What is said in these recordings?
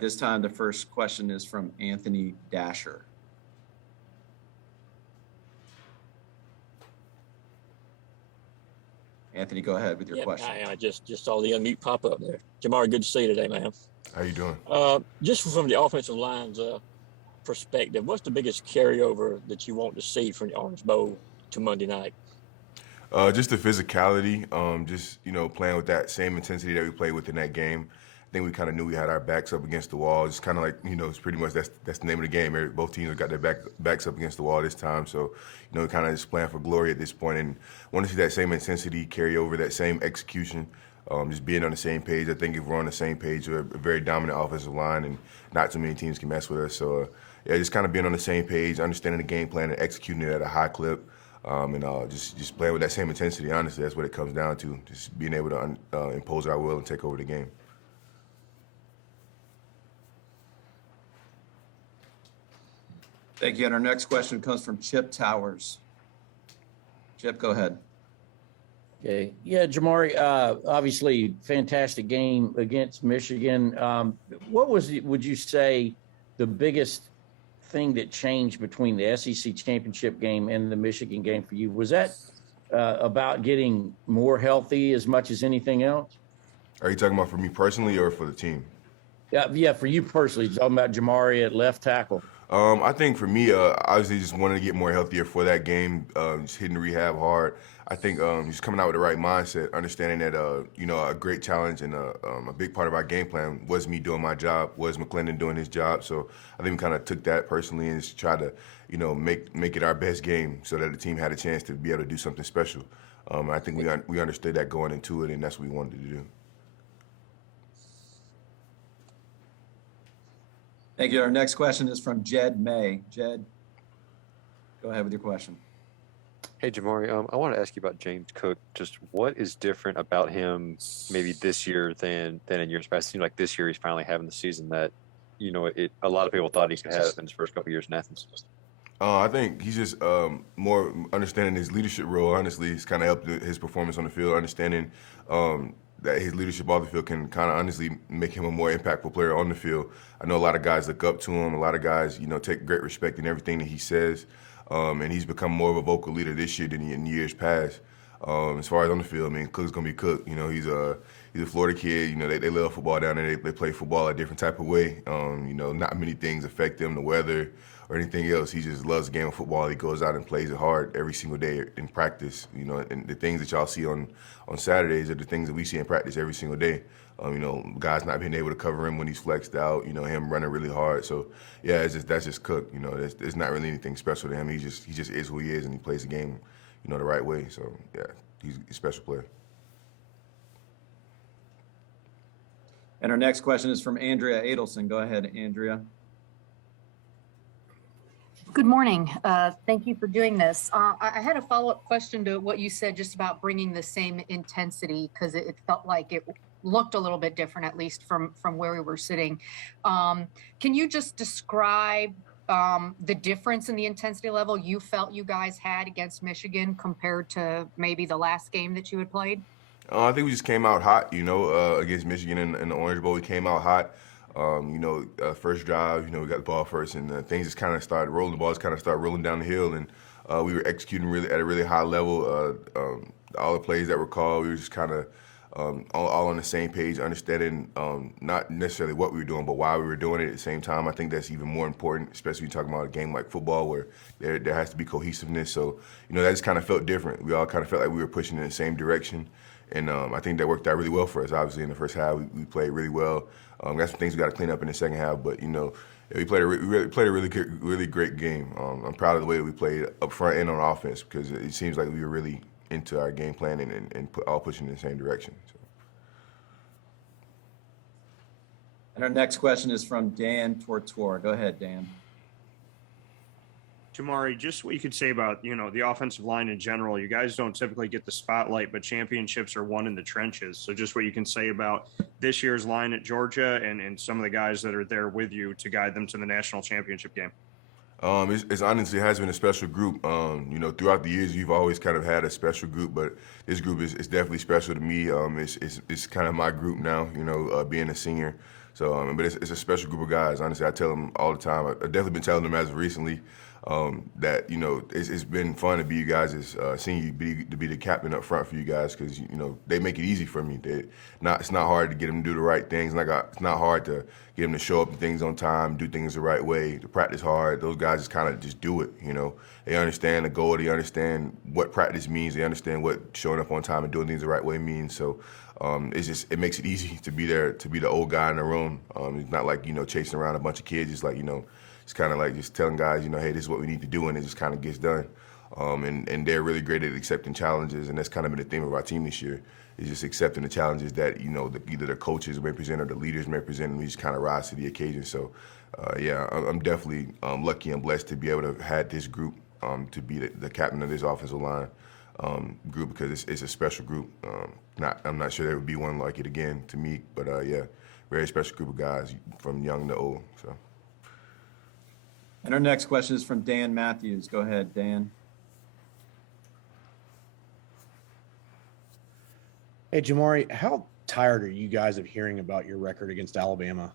At this time, the first question is from Anthony Dasher. Anthony, go ahead with your question. I just saw the unmute pop up there. Jamaree, good to see you today, man. How you doing? Just from the offensive line's perspective, what's the biggest carryover that you want to see from the Orange Bowl to Monday night? Just the physicality, playing with that same intensity that we played with in that game. I think we kind of knew we had our backs up against the wall. It's kind of like, it's pretty much that's the name of the game. Both teams have got their backs up against the wall this time. So, kind of just playing for glory at this point, and want to see that same intensity carry over, that same execution, just being on the same page. I think if we're on the same page, we're a very dominant offensive line, and not too many teams can mess with us. So, just kind of being on the same page, understanding the game plan and executing it at a high clip. Just playing with that same intensity. Honestly, that's what it comes down to. Just being able to impose our will and take over the game. Thank you. And our next question comes from Chip Towers. Chip, go ahead. Okay. Yeah, Jamaree, obviously fantastic game against Michigan. What would you say, the biggest thing that changed between the SEC championship game and the Michigan game for you? Was that about getting more healthy as much as anything else? Are you talking about for me personally or for the team? Yeah, for you personally. Talking about Jamaree at left tackle. I think for me, obviously just wanted to get more healthier for that game, just hitting the rehab hard. I think just coming out with the right mindset, understanding that, a great challenge and a big part of our game plan was me doing my job, was McClendon doing his job. So I think we kind of took that personally and just tried to, make it our best game so that the team had a chance to be able to do something special. I think we understood that going into it, and that's what we wanted to do. Thank you. Our next question is from Jed May. Jed, go ahead with your question. Hey, Jamaree, I want to ask you about James Cook. Just what is different about him maybe this year than in years past? It seems like this year he's finally having the season that, a lot of people thought he could have in his first couple of years in Athens. I think he's just more understanding his leadership role. Honestly, it's kind of helped his performance on the field, understanding that his leadership off the field can kind of honestly make him a more impactful player on the field. I know a lot of guys look up to him. A lot of guys, take great respect in everything that he says. And he's become more of a vocal leader this year than in years past. As far as on the field, Cook's gonna be Cook. He's a Florida kid. They love football down there. They play football a different type of way. Not many things affect him, the weather or anything else. He just loves the game of football. He goes out and plays it hard every single day in practice. And the things that y'all see on Saturdays are the things that we see in practice every single day. Guys not being able to cover him when he's flexed out. Him running really hard. So yeah, that's just Cook. It's not really anything special to him. He just is who he is, and he plays the game, the right way. So yeah, he's a special player. And our next question is from Andrea Adelson. Go ahead, Andrea. Good morning. Thank you for doing this. I had a follow-up question to what you said just about bringing the same intensity, because it felt like it looked a little bit different, at least from where we were sitting. Can you just describe the difference in the intensity level you felt you guys had against Michigan compared to maybe the last game that you had played? I think we just came out hot, against Michigan in the Orange Bowl. We came out hot. First drive, we got the ball first, and things just kind of started rolling. The balls kind of started rolling down the hill, and we were executing really at a really high level. All the plays that were called, we were just kind of all on the same page, understanding not necessarily what we were doing, but why we were doing it at the same time. I think that's even more important, especially when you're talking about a game like football where there has to be cohesiveness. So, that just kind of felt different. We all kind of felt like we were pushing in the same direction. And I think that worked out really well for us. Obviously, in the first half, we played really well. Got some things we got to clean up in the second half, but we played a really great game. I'm proud of the way that we played up front and on offense, because it seems like we were really into our game plan and all pushing in the same direction. So. And our next question is from Dan Tortora. Go ahead, Dan. Jamaree, just what you could say about, the offensive line in general. You guys don't typically get the spotlight, but championships are won in the trenches. So just what you can say about this year's line at Georgia and some of the guys that are there with you to guide them to the national championship game. It's honestly has been a special group. Throughout the years, you've always kind of had a special group, but this group is definitely special to me. It's kind of my group now, being a senior. So, but it's a special group of guys. Honestly, I tell them all the time. I've definitely been telling them as of recently that it's been fun to be you guys, seeing you to be the captain up front for you guys, because they make it easy for me. It's not hard to get them to do the right things. It's not hard to get them to show up to things on time, do things the right way, to practice hard. Those guys just kind of just do it. They understand the goal. They understand what practice means. They understand what showing up on time and doing things the right way means. So. It makes it easy to be there, to be the old guy in the room. It's not like, chasing around a bunch of kids. It's like, it's kind of like just telling guys, hey, this is what we need to do, and it just kind of gets done. And they're really great at accepting challenges, and that's kind of been the theme of our team this year, is just accepting the challenges that, either the coaches may present or the leaders may present, and we just kind of rise to the occasion. So, I'm definitely lucky and blessed to be able to have had this group to be the captain of this offensive line. Group, because it's a special group. I'm not sure there would be one like it again to me, but very special group of guys from young to old. So. And our next question is from Dan Matthews. Go ahead, Dan. Hey, Jamaree, how tired are you guys of hearing about your record against Alabama?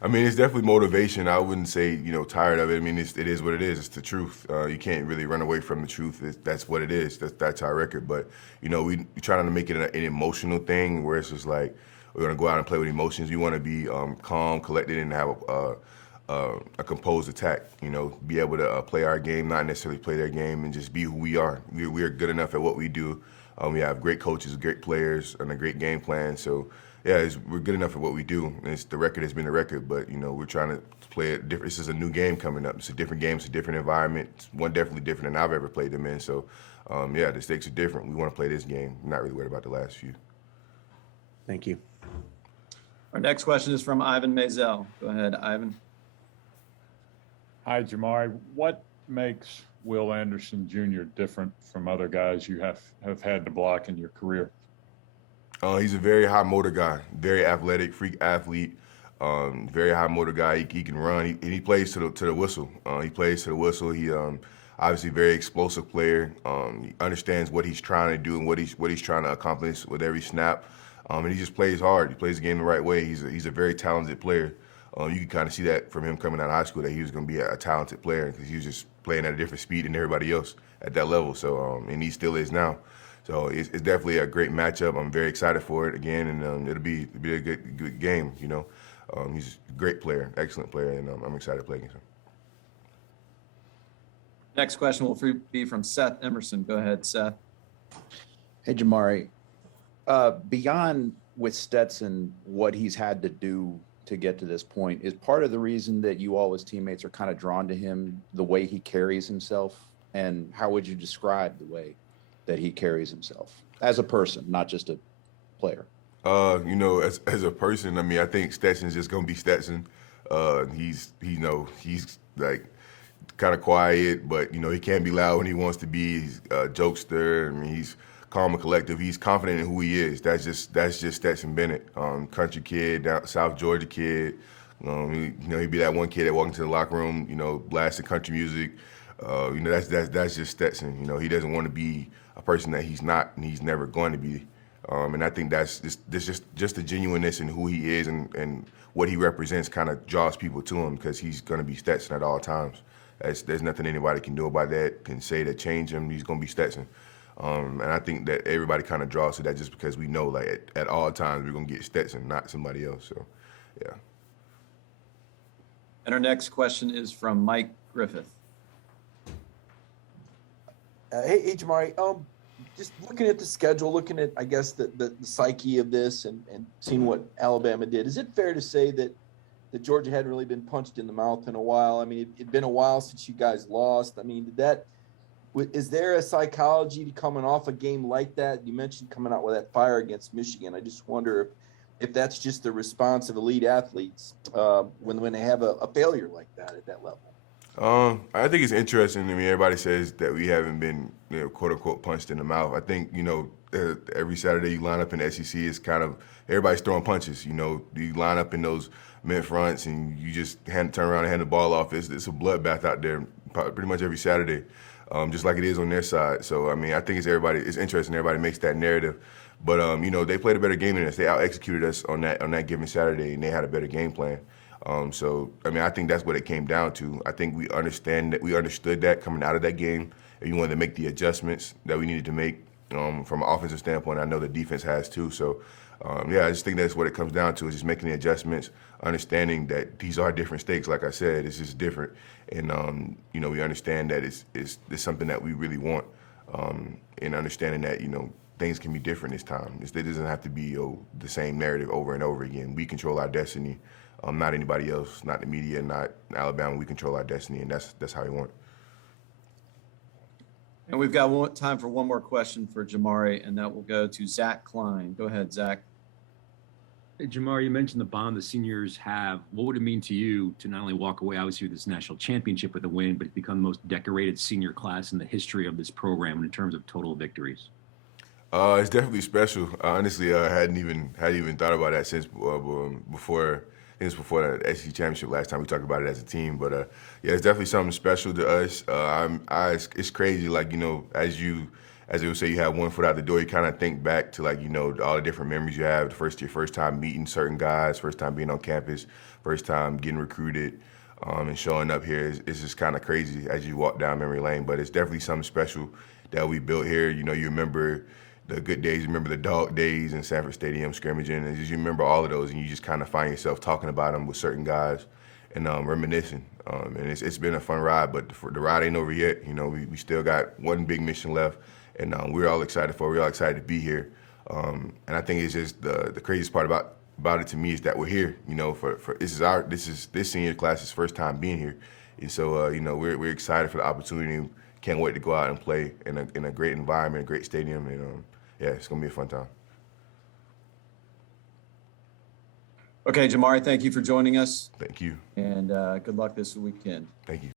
It's definitely motivation. I wouldn't say, tired of it. It is what it is. It's the truth. You can't really run away from the truth. That's what it is. That's our record. But, we try not to make it an emotional thing where it's just like we're going to go out and play with emotions. We want to be calm, collected, and have a composed attack, be able to play our game, not necessarily play their game, and just be who we are. We are good enough at what we do. We have great coaches, great players, and a great game plan. So, yeah, we're good enough at what we do. The record has been the record, but, we're trying to play it different. This is a new game coming up. It's a different game. It's a different environment. It's one definitely different than I've ever played them in. So, the stakes are different. We want to play this game. I'm not really worried about the last few. Thank you. Our next question is from Ivan Mazel. Go ahead, Ivan. Hi, Jamaree. What makes Will Anderson Jr. different from other guys you have had to block in your career? He's a very high motor guy, very athletic, freak athlete, very high motor guy. He can run. He plays to the whistle. He plays to the whistle. He obviously very explosive player. He understands what he's trying to do and what he's trying to accomplish with every snap. And he just plays hard. He plays the game the right way. He's a very talented player. You can kind of see that from him coming out of high school, that he was going to be a talented player, because he was just playing at a different speed than everybody else at that level. So, and he still is now. So it's definitely a great matchup. I'm very excited for it again, and it'll be a good game. He's a great player, excellent player, and I'm excited to play against him. Next question will be from Seth Emerson. Go ahead, Seth. Hey, Jamaree. Beyond with Stetson, what he's had to do to get to this point, is part of the reason that you all as teammates are kind of drawn to him, the way he carries himself? And how would you describe the way that he carries himself as a person, not just a player? As a person, I think Stetson's just gonna be Stetson. He's like kind of quiet, but he can't be loud when he wants to be. He's a jokester. He's calm and collective. He's confident in who he is. That's just Stetson Bennett. Country kid, down South Georgia kid. He'd be that one kid that walked into the locker room, blasting country music. That's just Stetson. He doesn't want to be a person that he's not, and he's never going to be. And I think that's just the genuineness in who he is and what he represents kind of draws people to him, because he's going to be Stetson at all times. There's nothing anybody can do about that, can say to change him. He's going to be Stetson. And I think that everybody kind of draws to that just because we know, like, at all times we're going to get Stetson, not somebody else. So, yeah. And our next question is from Mike Griffith. Hey, Jamaree. Just looking at the schedule, looking at, I guess, the psyche of this and seeing what Alabama did, is it fair to say that Georgia hadn't really been punched in the mouth in a while? It'd been a while since you guys lost. Is there a psychology to coming off a game like that? You mentioned coming out with that fire against Michigan. I just wonder if that's just the response of elite athletes when they have a failure like that at that level. I think it's interesting. Everybody says that we haven't been, quote unquote, punched in the mouth. I think, every Saturday you line up in the SEC, it's kind of everybody's throwing punches. You line up in those mid fronts and you just turn around and hand the ball off. It's a bloodbath out there pretty much every Saturday, just like it is on their side. So I think it's interesting. Everybody makes that narrative, But they played a better game than us. They out executed us on that given Saturday, and they had a better game plan. So I mean, I think that's what it came down to. I think we understood that coming out of that game, and we wanted to make the adjustments that we needed to make from an offensive standpoint. I know the defense has too. So I just think that's what it comes down to, is just making the adjustments, understanding that these are different stakes. Like I said, it's just different, and we understand that it's something that we really want, and understanding that things can be different this time. It doesn't have to be the same narrative over and over again. We control our destiny, not anybody else, not the media, not Alabama. We control our destiny, and that's how we want it. And we've got time for one more question for Jamaree, and that will go to Zach Klein. Go ahead, Zach. Hey, Jamaree, you mentioned the bond the seniors have. What would it mean to you to not only walk away, obviously, with this national championship with a win, but become the most decorated senior class in the history of this program in terms of total victories? It's definitely special. Honestly, I hadn't even thought about that since before. I think it was before the SEC championship last time we talked about it as a team. But yeah, it's definitely something special to us. It's crazy. Like as they would say, you have one foot out the door. You kind of think back to all the different memories you have. Your first time meeting certain guys, first time being on campus, first time getting recruited, and showing up here. It's just kind of crazy as you walk down memory lane. But it's definitely something special that we built here. You remember the good days, you remember the dog days in Sanford Stadium scrimmaging, and you remember all of those, and you just kind of find yourself talking about them with certain guys and reminiscing. And it's been a fun ride, but the ride ain't over yet. We still got one big mission left, and we're all excited to be here. And I think it's just the craziest part about it to me is that we're here. For this senior class's first time being here, and so we're excited for the opportunity. Can't wait to go out and play in a great environment, a great stadium, and yeah, it's gonna be a fun time. Okay, Jamaree, thank you for joining us. Thank you. And good luck this weekend. Thank you.